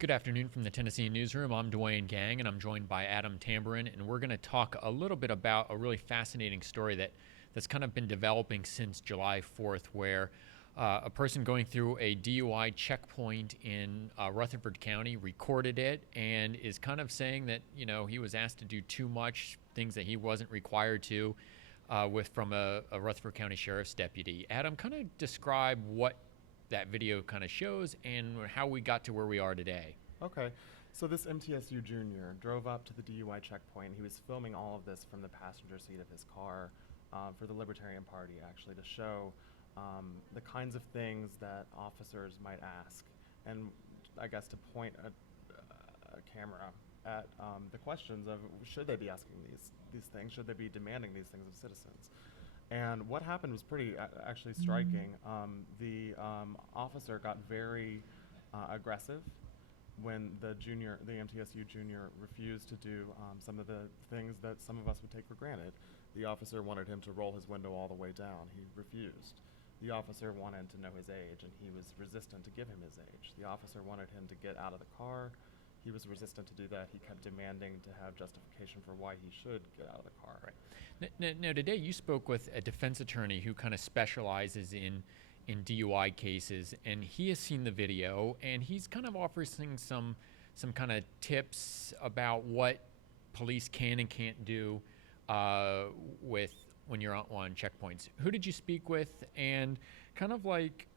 Good afternoon from the Tennessean newsroom. I'm Dwayne Gang, and I'm joined by Adam Tamburin, and we're going to talk a little bit about a really fascinating story that's kind of been developing since July 4th, where a person going through a DUI checkpoint in Rutherford County recorded it and is kind of saying that he was asked to do too much, things that he wasn't required to, from a Rutherford County Sheriff's deputy. Adam, kind of describe what that video kind of shows and how we got to where we are today. Okay, so this MTSU junior drove up to the DUI checkpoint. He was filming all of this from the passenger seat of his car for the Libertarian Party, actually, to show the kinds of things that officers might ask, and I guess to point a camera at the questions of should they be asking these things, should they be demanding these things of citizens. And what happened was pretty actually striking. The officer got very aggressive when the MTSU junior refused to do some of the things that some of us would take for granted. The officer wanted him to roll his window all the way down. He refused. The officer wanted to know his age, and he was resistant to give him his age. The officer wanted him to get out of the car. He was resistant to do that. He kept demanding to have justification for why he should get out of the car. Right. Now, today you spoke with a defense attorney who kind of specializes in DUI cases, and he has seen the video, and he's kind of offering some kind of tips about what police can and can't do with when you're on checkpoints. Who did you speak with, and kind of like,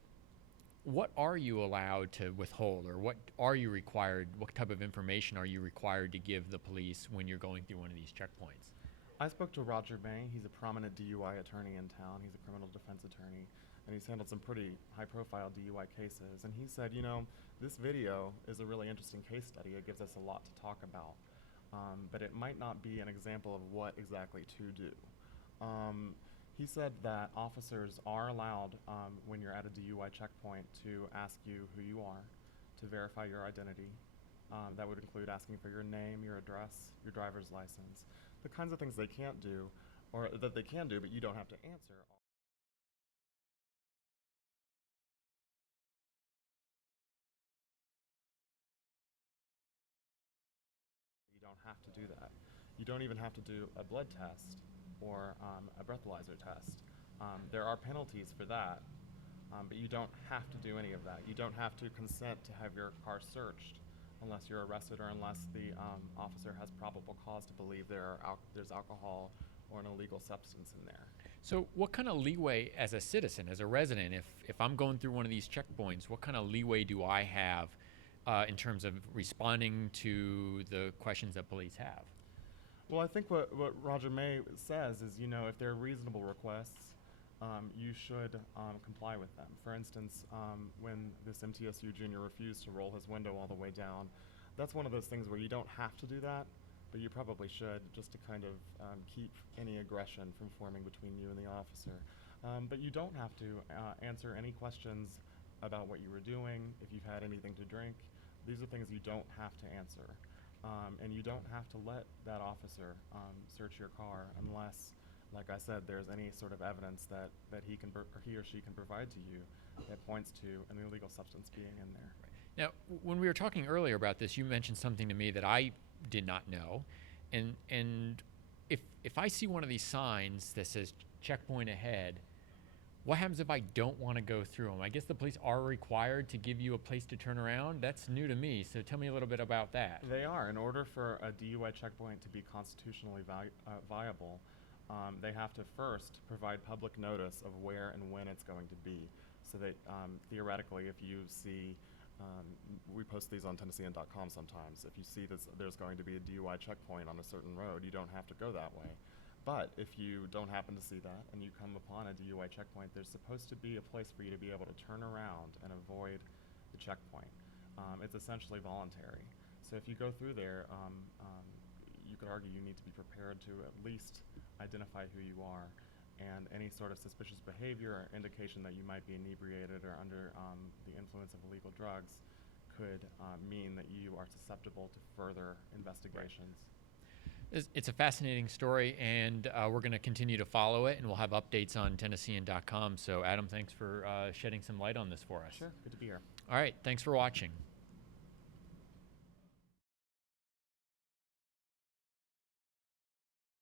what are you allowed to withhold, or what are you required, what type of information are you required to give the police when you're going through one of these checkpoints? I spoke to Roger May. He's a prominent DUI attorney in town. He's a criminal defense attorney, and he's handled some pretty high-profile DUI cases. And he said, this video is a really interesting case study. It gives us a lot to talk about, but it might not be an example of what exactly to do. He said that officers are allowed, when you're at a DUI checkpoint, to ask you who you are, to verify your identity. That would include asking for your name, your address, your driver's license, the kinds of things they can't do, or that they can do, but you don't have to answer. You don't have to do that. You don't even have to do a blood test or a breathalyzer test. There are penalties for that, but you don't have to do any of that. You don't have to consent to have your car searched unless you're arrested or unless the officer has probable cause to believe there's alcohol or an illegal substance in there. So what kind of leeway as a citizen, as a resident, if I'm going through one of these checkpoints, what kind of leeway do I have in terms of responding to the questions that police have? Well, I think what Roger May says is, if there are reasonable requests, you should comply with them. For instance, when this MTSU junior refused to roll his window all the way down, that's one of those things where you don't have to do that, but you probably should, just to kind of keep any aggression from forming between you and the officer. But you don't have to answer any questions about what you were doing, if you've had anything to drink. These are things you don't have to answer. And you don't have to let that officer search your car unless, like I said, there's any sort of evidence that he or she can provide to you that points to an illegal substance being in there. Right. Now, when we were talking earlier about this, you mentioned something to me that I did not know, and if I see one of these signs that says checkpoint ahead, what happens if I don't want to go through them? I guess the police are required to give you a place to turn around. That's new to me, so tell me a little bit about that. They are. In order for a DUI checkpoint to be constitutionally viable, they have to first provide public notice of where and when it's going to be. So that theoretically, if you see, we post these on Tennessean.com sometimes, if you see there's going to be a DUI checkpoint on a certain road, you don't have to go that way. But if you don't happen to see that and you come upon a DUI checkpoint, there's supposed to be a place for you to be able to turn around and avoid the checkpoint. It's essentially voluntary. So if you go through there, you could argue you need to be prepared to at least identify who you are, and any sort of suspicious behavior or indication that you might be inebriated or under the influence of illegal drugs could mean that you are susceptible to further investigations. It's a fascinating story, and we're going to continue to follow it, and we'll have updates on Tennessean.com. So, Adam, thanks for shedding some light on this for us. Sure, good to be here. All right, thanks for watching.